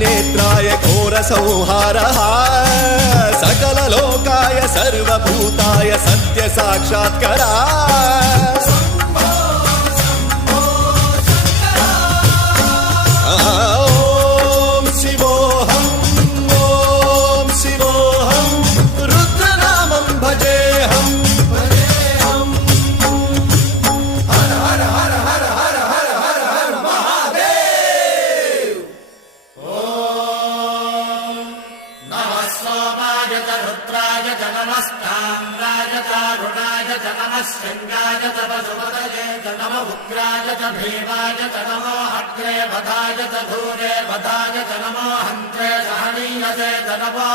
त्रिनेत्राय घोरसंहारः सकललोकाय सर्वभूताय सत्यसाक्षात्करः ॐ शिवोऽहं रुद्रनामं भजेऽहं हर हर हर हर हर हर हर हर महादेव। नमः सोमाय च रुद्राय च नमस्ताम्राय च अरुणाय च नमः शृङ्गाय च पशुपतये च नमः उग्राय च भीमाय च नमो अग्रे वधाय च धूरे वधाय च नमो हन्त्रे सहनीयसे च नमो